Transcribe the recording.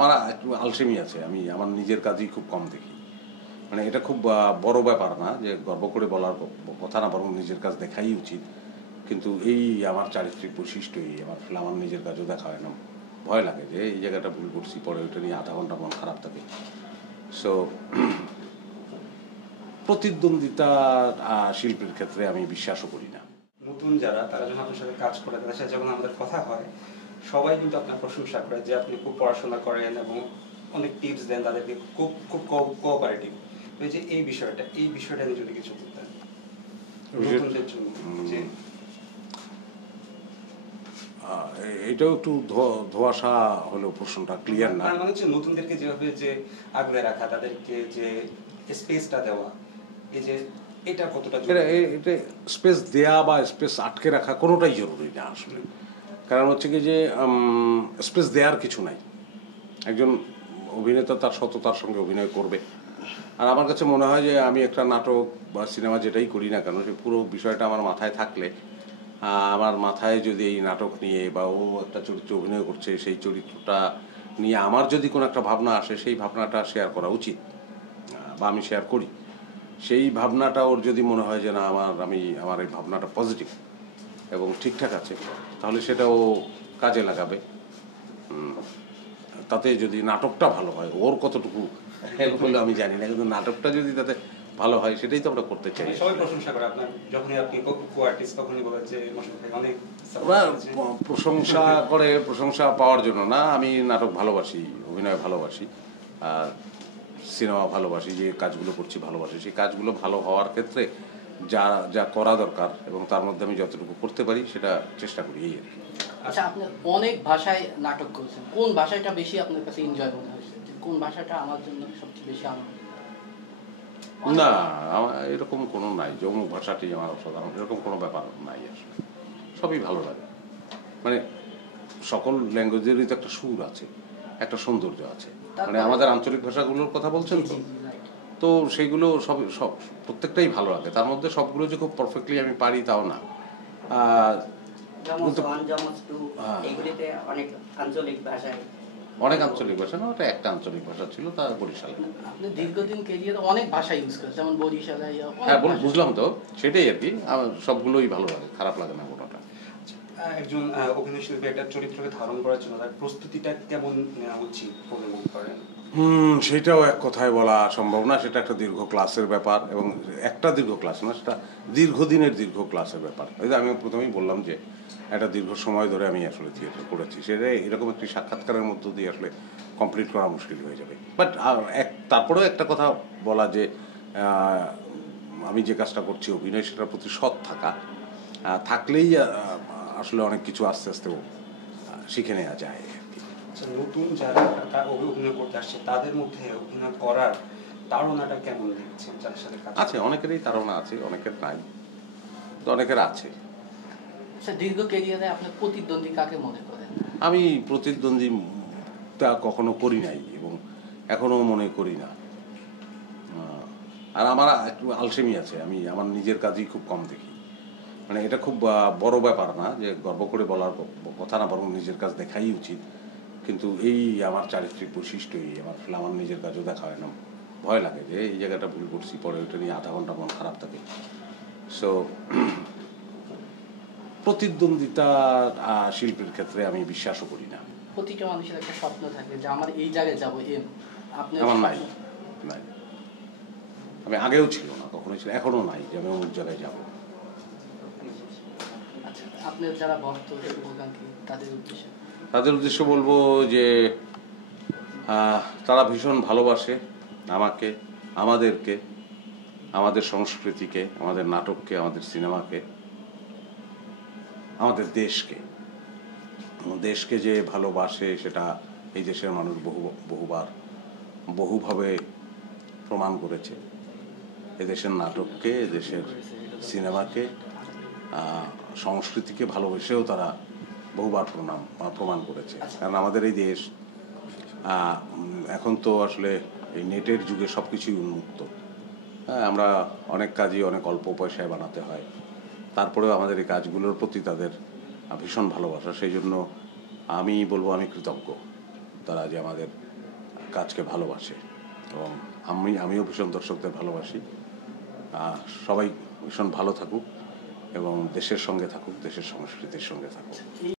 আমার একটু আলসেমি আছে, আমি আমার নিজের কাজই খুব কম দেখি। মানে এটা খুব বড় ব্যাপার না যে গর্ব করে বলার কথা না, বরং নিজের কাজ দেখাই উচিত। কিন্তু এই আমার চারিত্রিক বৈশিষ্ট্যই আমার নিজের কাজও দেখা হয় না। ভয় লাগে যে এই জায়গাটা ভুল করছি, পরে ওইটা নিয়ে আধা ঘন্টা মন খারাপ থাকে। সো প্রতিদ্বন্দ্বিতা শিল্পের ক্ষেত্রে আমি বিশ্বাসও করি না। নতুন যারা, তারা যখন আপনার সাথে কাজ করে, তাদের সাথে যখন আমাদের কথা হয়, সবাই কিন্তু আপনার প্রশংসা করে যে আপনি খুব পড়াশোনা করেন এবং অনেক টিপস দেন তাদেরকে, খুব খুব কোঅপারেটিভ। তো এই যে এই বিষয়টা নিয়ে যদি কিছু বলতেন নতুনদের জন্য। এটাও একটু ধোঁয়াশা হলেও প্রশ্নটা ক্লিয়ার না। মানে হচ্ছে নতুনদেরকে যেভাবে যে আগলে রাখা, তাদেরকে যে স্পেসটা দেওয়া, এই যে এটা কতটা এটা স্পেস দেয়া বা স্পেস আটকে রাখা কোনোটাই জরুরি না আসলে। কারণ হচ্ছে কি যে স্পেস দেওয়ার কিছু নাই। একজন অভিনেতা তার সততার সঙ্গে অভিনয় করবে। আর আমার কাছে মনে হয় যে আমি একটা নাটক বা সিনেমা যেটাই করি না কেন, সে পুরো বিষয়টা আমার মাথায় থাকলে, আমার মাথায় যদি এই নাটক নিয়ে বা ও একটা চরিত্রে অভিনয় করছে, সেই চরিত্রটা নিয়ে আমার যদি কোনো একটা ভাবনা আসে, সেই ভাবনাটা শেয়ার করা উচিত বা আমি শেয়ার করি। সেই ভাবনাটা ওর যদি মনে হয় যে না আমার এই ভাবনাটা পজিটিভ এবং ঠিকঠাক আছে, তাহলে সেটাও কাজে লাগাবে। তাতে যদি নাটকটা ভালো হয়, ওর কতটুকু হেল্প হলে আমি জানি না, কিন্তু নাটকটা যদি তাতে ভালো হয় সেটাই তো আমরা করতে চাই। সবাই প্রশংসা করে আপনার, যখনই আপনি কো-আর্টিস্ট তখনই বলে যে মোশাররফ ভাই অনেক প্রশংসা করে। প্রশংসা পাওয়ার জন্য না, আমি নাটক ভালোবাসি, অভিনয় ভালোবাসি, আর সিনেমা ভালোবাসি, যে কাজগুলো করছি ভালোবাসি। সেই কাজগুলো ভালো হওয়ার ক্ষেত্রে যা যা করা দরকার এবং তার মধ্যে আমি যতটুকু করতে পারি সেটা চেষ্টা করি, এই আর কি। আচ্ছা, আপনি অনেক ভাষায় নাটক করেছেন, কোন ভাষাটা বেশি আপনার কাছে এনজয় মনে হয়েছে? কোন ভাষাটা আমার জন্য সবচেয়ে বেশি আনন্দ? না, এরকম কোনো নাই যে অমুক ভাষাটি আমার অসাধারণ, এরকম কোনো ব্যাপার নাই আসলে। সবই ভালো লাগে। মানে সকল ল্যাঙ্গুয়েজেরই তো একটা সুর আছে, একটা সৌন্দর্য আছে। মানে আমাদের আঞ্চলিক ভাষাগুলোর কথা বলছেন তো, তো সেইগুলো সব প্রত্যেকটাই ভালো লাগে। তার মধ্যে সবগুলো যে খুব পারফেক্টলি আমি পারি তাও না। অনেক আঞ্চলিক ভাষা না, ওটা একটা আঞ্চলিক ভাষা ছিল, তা বরিশালে। আপনি দীর্ঘদিন ক্যারিয়ারে অনেক ভাষা ইউজ করেন, যেমন বরিশালে। হ্যাঁ, বুঝলাম তো, সেটাই আর কি। আমার সবগুলোই ভালো লাগে, খারাপ লাগে না কোনোটা। একজন অভিনয় শিল্পী একটা চরিত্রকে ধারণ করার জন্য তার প্রস্তুতিটা কেমন নেওয়া উচিত বলে মনে করেন? সেটাও এক কথায় বলা সম্ভব না। সেটা একটা দীর্ঘ ক্লাসের ব্যাপার, এবং একটা দীর্ঘ ক্লাস না, সেটা দীর্ঘদিনের দীর্ঘ ক্লাসের ব্যাপার। আমি প্রথমেই বললাম যে একটা দীর্ঘ সময় ধরে আমি আসলে থিয়েটার করেছি, সেটা এরকম একটি সাক্ষাৎকারের মধ্য দিয়ে আসলে কমপ্লিট করা মুশকিল হয়ে যাবে। বাট তারপরেও একটা কথা বলা যে আমি যে কাজটা করছি অভিনয়, সেটার প্রতি সৎ থাকলেই আসলে অনেক কিছু আস্তে আস্তে শিখে নেওয়া যায়। নতুন যারা অভিনয় করতে আসছে, তাদের মধ্যে অভিনয় করার তাড়নাটা কেমন দেখছেন? যাদের সাথে কাজ আছে, অনেকেরই তাড়না আছে, অনেকের নাই, তো অনেকের আছে। দীর্ঘ ক্যারিয়ারে আপনার প্রতিদ্বন্দ্বী কাকে মনে করেন? আমি প্রতিদ্বন্দ্বিতা কখনো করি নাই এবং এখনো মনে করি না। আর আমার একটু আলসেমি আছে, আমি আমার নিজের কাজই খুব কম দেখি। মানে এটা খুব বড় ব্যাপার না যে গর্ব করে বলার কথা না, বরং নিজের কাজ দেখাই উচিত। কিন্তু এই আমার চারিত্রিক বৈশিষ্ট্যই আমার নিজের কাজও দেখা হয় না। ভয় লাগে যে এই জায়গাটা ভুল করছি, পরে ওইটা নিয়ে আধা ঘন্টা মন খারাপ থাকে। সো প্রতিদ্বন্দ্বিতা শিল্পের ক্ষেত্রে আমি বিশ্বাসও করি না। প্রতিটা মানুষের একটা স্বপ্ন থাকে যে আমার এই জায়গায় যাবো, আমার নাই। আমি আগেও ছিল না, কখনোই ছিল, এখনো নাই যে আমি অমুক জায়গায় যাবো। আচ্ছা, আপনার যারা ভক্ত শুভাকাঙ্ক্ষী, তাদের উদ্দেশ্য বলবো যে তারা ভীষণ ভালোবাসে আমাকে, আমাদেরকে, আমাদের সংস্কৃতিকে, আমাদের নাটককে, আমাদের সিনেমাকে, আমাদের দেশকে যে ভালোবাসে সেটা এই দেশের মানুষ বহুভাবে প্রমাণ করেছে। এদেশের নাটককে, এদেশের সিনেমাকে, সংস্কৃতিকে ভালোবেসেও তারা বহুবার প্রমাণ করেছে। কারণ আমাদের এই দেশ এখন তো আসলে এই নেটের যুগে সব কিছুই উন্মুক্ত। হ্যাঁ, আমরা অনেক কাজই অনেক অল্প পয়সায় বানাতে হয়, তারপরেও আমাদের এই কাজগুলোর প্রতি তাদের ভীষণ ভালোবাসা। সেই জন্য আমি বলবো আমি কৃতজ্ঞ তারা যে আমাদের কাজকে ভালোবাসে এবং আমিও ভীষণ দর্শকদের ভালোবাসি। সবাই ভীষণ ভালো থাকুক এবং দেশের সঙ্গে থাকুক, দেশের সংস্কৃতির সঙ্গে থাকুক।